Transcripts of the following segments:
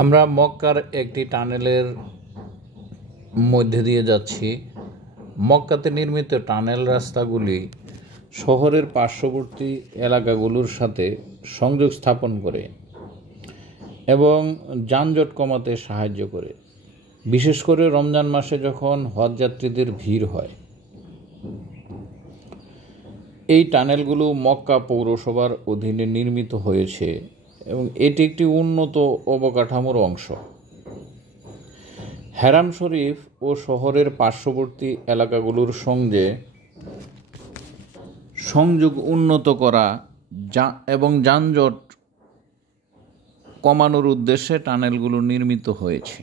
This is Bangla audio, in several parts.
আমরা মক্কার একটি টানেলের মধ্যে দিয়ে যাচ্ছি। মক্কাতে নির্মিত টানেল রাস্তাগুলি শহরের পার্শ্ববর্তী এলাকাগুলোর সাথে সংযোগ স্থাপন করে এবং যানজট কমাতে সাহায্য করে, বিশেষ করে রমজান মাসে যখন হজযাত্রীদের ভিড় হয়। এই টানেলগুলো মক্কা পৌরসভার অধীনে নির্মিত হয়েছে এবং এটি একটি উন্নত অবকাঠামোর অংশ। হারাম শরীফ ও শহরের পার্শ্ববর্তী এলাকাগুলোর সঙ্গে সংযোগ উন্নত করা এবং যানজট কমানোর উদ্দেশ্যে টানেলগুলো নির্মিত হয়েছে।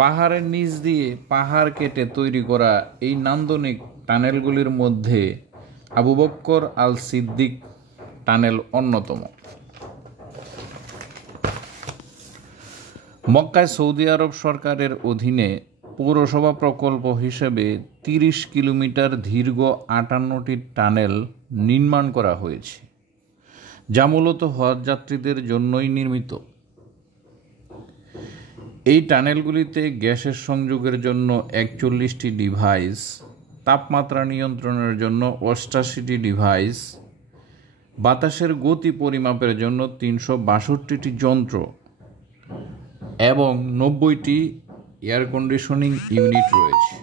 পাহাড়ের নিচ দিয়ে পাহাড় কেটে তৈরি করা এই নান্দনিক টানেলগুলির মধ্যে আবু বকর আল সিদ্দিক টানেল অন্যতম। মক্কায় সৌদি আরব সরকারের অধীনে পৌরসভা প্রকল্প হিসেবে 30 কিলোমিটার দীর্ঘ 58টি টানেল নির্মাণ করা হয়েছে, যা মূলত হজযাত্রীদের জন্যই নির্মিত। এই টানেলগুলিতে গ্যাসের সংযোগের জন্য 41টি ডিভাইস, তাপমাত্রা নিয়ন্ত্রণের জন্য 88টি ডিভাইস, বাতাসের গতি পরিমাপের জন্য 362টি যন্ত্র এবং 90টি এয়ার কন্ডিশনিং ইউনিট রয়েছে।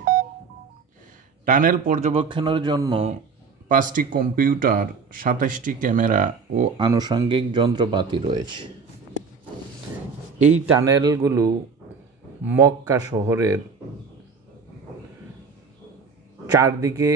টানেল পর্যবেক্ষণের জন্য 5টি কম্পিউটার, 27টি ক্যামেরা ও আনুষঙ্গিক যন্ত্রপাতি রয়েছে। এই টানেলগুলো মক্কা শহরের চারদিকে